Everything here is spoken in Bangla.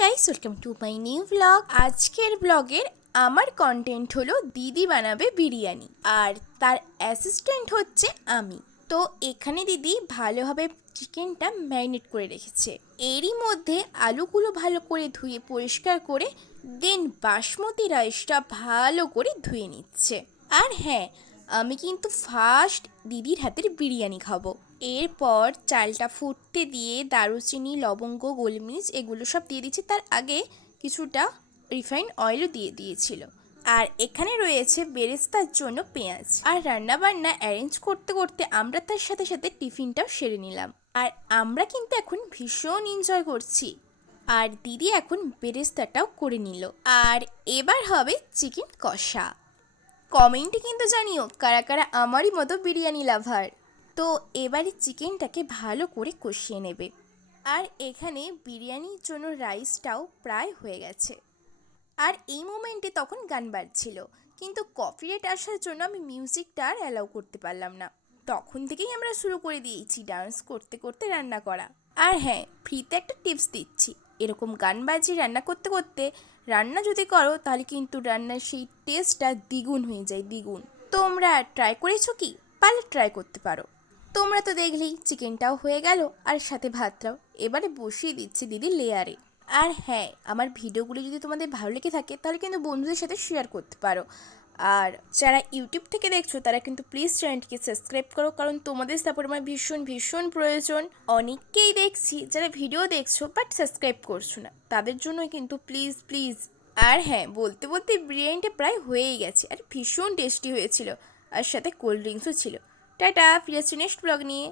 Guys, welcome to my new blog. আজকের ব্লগের আমার কন্টেন্ট হলো দিদি বানাবে বিরিয়ানি, আর তার অ্যাসিস্ট্যান্ট হচ্ছে আমি। তো এখানে দিদি ভালোভাবে চিকেনটা ম্যারিনেট করে রেখেছে। এরই মধ্যে আলুগুলো ভালো করে ধুয়ে পরিষ্কার করে দেন বাসমতি রাইসটা ভালো করে ধুয়ে নিচ্ছে। আর হ্যাঁ, আমি কিন্তু ফার্স্ট দিদির হাতের বিরিয়ানি খাবো। এরপর চালটা ফুটতে দিয়ে দারুচিনি, লবঙ্গ, গোলমরিচ এগুলো সব দিয়ে দিচ্ছি। তার আগে কিছুটা রিফাইন্ড অয়েলও দিয়ে দিয়েছিল। আর এখানে রয়েছে বেরেস্তার জন্য পেঁয়াজ। আর রান্নাবান্না অ্যারেঞ্জ করতে করতে আমরা তার সাথে সাথে টিফিনটাও সেরে নিলাম। আর আমরা কিন্তু এখন ভীষণ এনজয় করছি। আর দিদি এখন বেরেস্তাটাও করে নিল। আর এবার হবে চিকেন কষা। কমেন্টে কিন্তু জানিও কারা কারা আমারই মতো বিরিয়ানি লাভার। তো এবারে চিকেনটাকে ভালো করে কষিয়ে নেবে। আর এখানে বিরিয়ানির জন্য রাইসটাও প্রায় হয়ে গেছে। আর এই মোমেন্টে তখন গান বাজছিল, কিন্তু কপিরাইট আসার জন্য আমি মিউজিকটা আর অ্যালাউ করতে পারলাম না। তখন থেকেই আমরা শুরু করে দিয়েছি ডান্স করতে করতে রান্না করা। আর হ্যাঁ, ফ্রিতে একটা টিপস দিচ্ছি, এরকম গান বাজিয়ে রান্না করতে করতে রান্না যদি করো তাহলে কিন্তু রান্নার সেই টেস্টটা দ্বিগুণ হয়ে যায়, দ্বিগুণ। তোমরা ট্রাই করেছো কি? পারলে ট্রাই করতে পারো। তোমরা তো দেখলেই চিকেনটাও হয়ে গেল, আর সাথে ভাতটাও। এবারে বসিয়ে দিচ্ছি দিদি লেয়ারে। আর হ্যাঁ, আমার ভিডিওগুলো যদি তোমাদের ভালো লেগে থাকে তাহলে কিন্তু বন্ধুদের সাথে শেয়ার করতে পারো। আর যারা ইউটিউব থেকে দেখছো তারা কিন্তু প্লিজ চ্যানেলটিকে সাবস্ক্রাইব করো, কারণ তোমাদের সাপোর্ট আমার ভীষণ ভীষণ প্রয়োজন। অনেককেই দেখছি যারা ভিডিও দেখছো বাট সাবস্ক্রাইব করছো না, তাদের জন্য কিন্তু প্লিজ প্লিজ। আর হ্যাঁ, বলতে বলতে বিরিয়ানিটা প্রায় হয়েই গেছে, আর ভীষণ টেস্টি হয়েছিল, আর সাথে কোল্ড ড্রিঙ্কসও ছিল। টাটা, ফিরে আসছি নেক্সট ব্লগ নিয়ে।